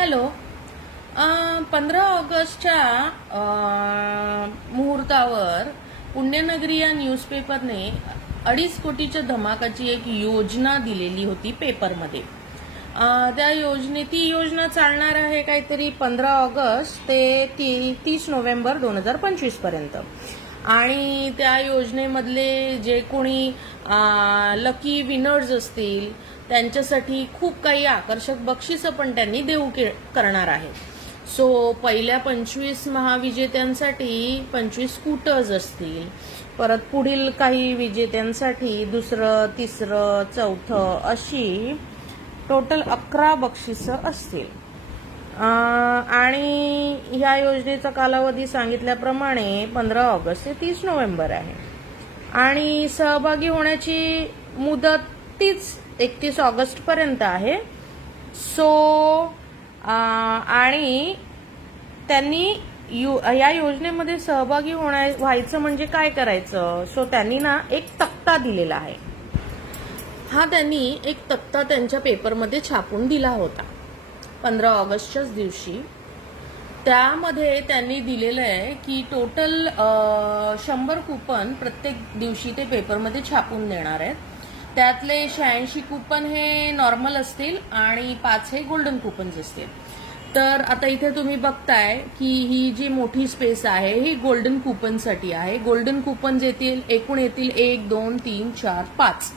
Hello. 15 ऑगस्टच्या मुहूर्तावर पुण्यनगरी या न्यूजपेपरने 2.5 कोटीच्या धमाकाची एक योजना दिलेली होती पेपरमध्ये. त्या ती योजना चालणार आहे काहीतरी 15 ऑगस्ट ते 30 नोव्हेंबर 2025 पर्यंत. आणि त्या योजनेमधले जे कोणी लकी विनर्स असतील त्यांच्यासाठी खूप काही आकर्षक बक्षिसं पण त्यांनी देऊ करणार आहेत. सो पहिल्या 25 महाविजेत्यांसाठी 25 स्कूटर्स असतील. परत पुढील काही विजेत्यांसाठी दुसरं, तिसरं, चौथं अशी टोटल 11 बक्षिसं असतील. आणि ह्या योजनेचा कालावधी सांगितल्याप्रमाणे 15 ऑगस्ट ते 30 नोव्हेंबर आहे. आणि सहभागी होण्याची मुदत तीच 31 ऑगस्ट पर्यंत आहे. सो आणि त्यांनी या योजनेमध्ये सहभागी व्हायचं म्हणजे काय करायचं. सो त्यांनी एक तक्ता दिलेला आहे. हा त्यांनी एक तक्ता त्यांच्या पेपरमध्ये छापून दिला होता 15 ऑगस्टच्याच दिवशी. त्यामध्ये त्यांनी दिलेलं आहे की टोटल 100 कूपन प्रत्येक दिवशी ते पेपरमध्ये छापून देणार आहेत. त्यातले 86 कूपन हे नॉर्मल असतील आणि 5 हे गोल्डन कूपन्स असतील. तर आता इथे तुम्ही बघताय की ही जी मोठी स्पेस आहे ही गोल्डन कूपनसाठी आहे. गोल्डन कूपन्स एकूण येतील 1, 2, 3, 4, 5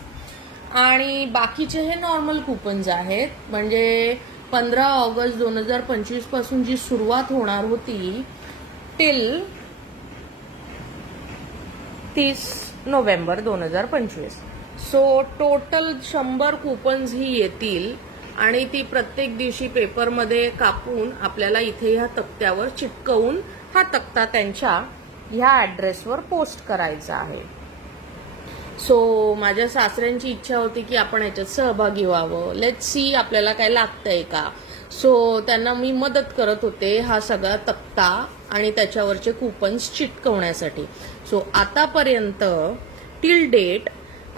आणि बाकीचे हे नॉर्मल कूपन्स आहेत. म्हणजे 15 ऑगस्ट 2025 पासून जी सुरुवात होणार होती till 30 November 2025. So total 100 coupons ही येतील आणि ती प्रत्येक दिवशी पेपरमध्ये कापून आपल्याला इथे ह्या तक्त्यावर चिटकवून हा तक्ता त्यांच्या ह्या ऍड्रेसवर पोस्ट करायचा आहे. सो माझ्या सासऱ्यांची इच्छा होती की आपण याच्यात सहभागी व्हावं. लेट्स सी आपल्याला काय लागतंय का. सो त्यांना मी मदत करत होते हा सगळा तक्ता आणि त्याच्यावरचे कूपन्स चिटकवण्यासाठी. सो आतापर्यंत टिल डेट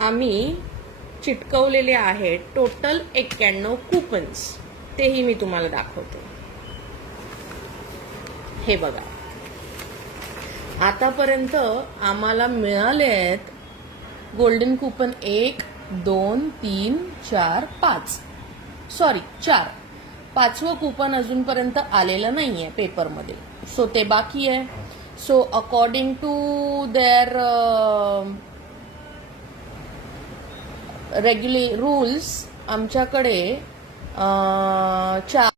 आम्ही चिटकवलेले आहेत टोटल 91 कूपन्स. तेही मी तुम्हाला दाखवते. हे बघा, आतापर्यंत आम्हाला मिळाले आहेत गोल्डन कूपन 1, 2, 3, 4, 5. सॉरी 4. 5वं कूपन अजूनपर्यंत आलेलं नाहीये पेपरमध्ये. सो ते बाकी आहे. So according to their regular rules आमच्याकडे 4